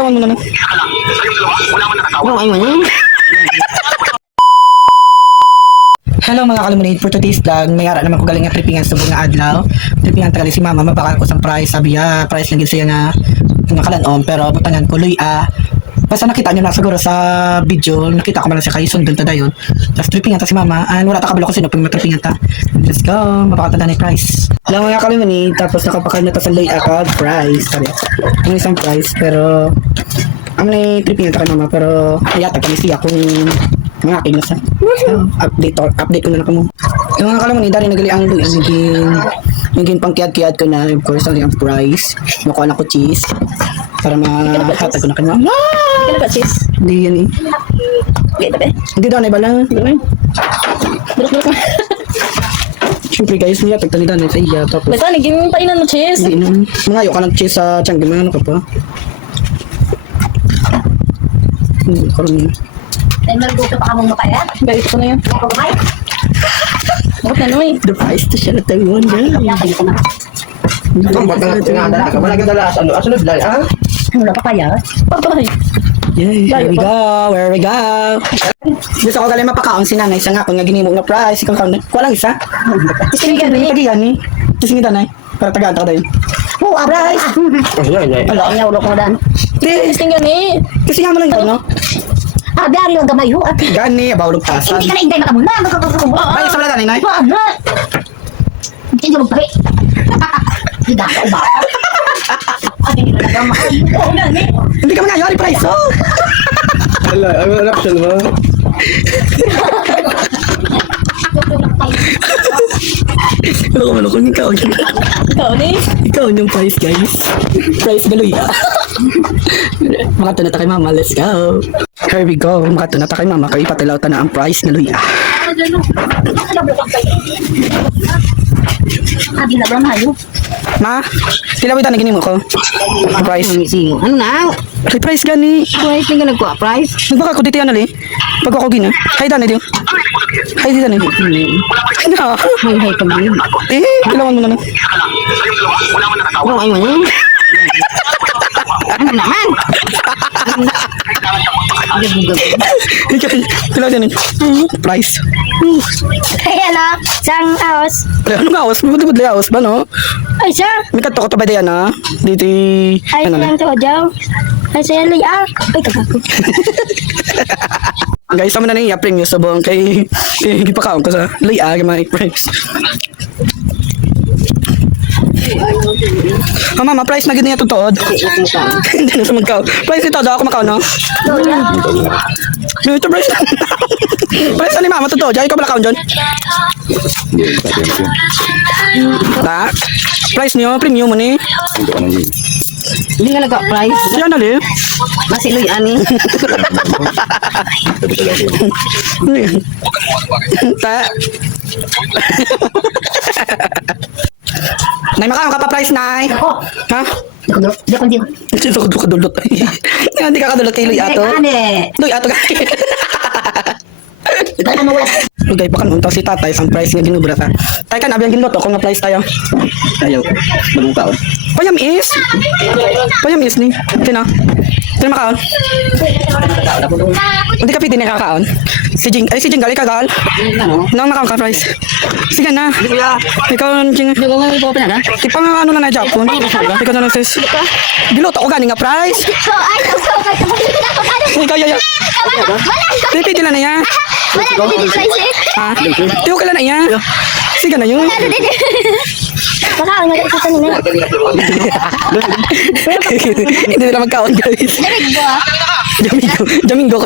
Kailangan mo na. Hello mga kalumunid, for today's vlog, may ara naman ko galing nga trippingan sa buong adlaw. Trippingan tagali si mama, mabakal ko sa price, sabi price lang siya nga kalanon, pero butangan ko, luy basta nakita nyo na siguro sa video, nakita ko man lang siya kayo sundon tada yun. Tapos trippingan ta si mama, wala ta kabalo ko sino pag matrippingan ta. Let's go, mabakal ta na price. Hello mga kalumunid, tapos nakapakal na ta sa luy kag price, sabi. Ang isang price, pero ang trippingan ta kay mama, pero ayata kami siya kung mga akin na sa update ko na mo. Yung mga kalaman ni Dari nagali ang luy naging pangkiyad-kiyad ko na, of course, ang price. Nakuha na ko cheese para mahatag ko na kanina. Hindi ka na ba, sis? Hindi yan eh. Hindi daw na iba lang. Bulok-bulok ka. Siyempre guys, niya pagtalitan na sa iya. Tapos Basta, naging painan mo, sis. hindi nun. Mga ayaw ka ng cheese sa tiyanggi. Ano ka pa? Karoon yun. Ay, maluto pa ka mong mapaya? Balik ko na yun. Mapapay? Bakit na naman eh? The price to siya na tawon. Yapay ko na. Wala papaya? Papay. Here we go, where we go. Gusto ko galing mapakaon si nanay sa nga kung nga ginimo na price. Ikaw kaon. Kuha lang isa. Sige ka rin. Tagiyan ni. Kasi nga nanay. Para tagaan ta dayon. Oo, price! Wala, ang yauro ko dan. Sige nga ni. Kasi nga mo lang yun, no? Ah, biyari lang gamay ho. Gani, abawag pasan. Hindi ka na inday makamuna. Ay, sa wala nanay. Paano? Hindi mo magpake. Hindi ka ba? Hindi ka na gamay. Oo, gani. Hindi ka mangyayari price, oh! Wala, ang option mo. Wala ko malukong ikaw. Ikaw ni. Ikaw yung price, guys. Price galoy, ah. Makatunata kay mama, let's go. Here we go. Makatunata kay mama, kay patilaw ta na ang price na luya. Adi na ba mayo? Ma, tilawin ta na ginimo ko. Price. Ano na? Kay price gani. Price hindi ka nagkuha price. Nagbaka ko dito yan ali. Pag ako gina. Hay dana diyo. Hay dito na. Ano? Hay pag-ibig. Kailangan mo na. Oo, ay mo. Ano naman? Kailangan yan. Price. Kaya na, sang aos. Ano nga awas? Bud awas ba no? Ay, siya. May kato ba diyan na? Dito Ay, ano na. siyang tojaw. Ay, siya liya. Ay, kagako. Guys, sama na niya premium sa buong kay gipakaon ko sa laya kay my price. Mama, price na gid niya tutuod. Hindi na sa magkaw. Price ito daw ako makaw no. Ito price. Price ni mama tutuod. Ikaw bala kaon John. Ta. Price niyo premium mo ni. Hindi ka nagka-price. Yan ali. Masiloy, ani. Ta. Nay makaon ka pa price nay. Ha? Di ako, Sino ko kadulot? Hindi ka kadulot kay Luy Ato. Ane. Luy Ato ka. Ito mo wala. Okay, baka nung si tatay ang price nga ginubra ta. Tay kan abiyang ginuto kung na price tayo. Ayaw. Malungkaw. Payam is. Payam is ni. Tina. Tina makaon. Hindi ka pwede na kakaon. Si Jing gali kagal. Nang makaon ka price. Sige na. Ikaw Jing. Hindi ko nga ito pa na. Tipang nga ano na na Japon. Ikaw na lang sis. Giluto ko gani nga price. So, ay, Ikaw yaya. Pwede na na ya. wala dito dito price eh. Ha? Tiyo ka lang na iya. Sige na yun. Baka ang nagkita sa nila. Hindi nila magkaon guys. David ko ah. Jamingo.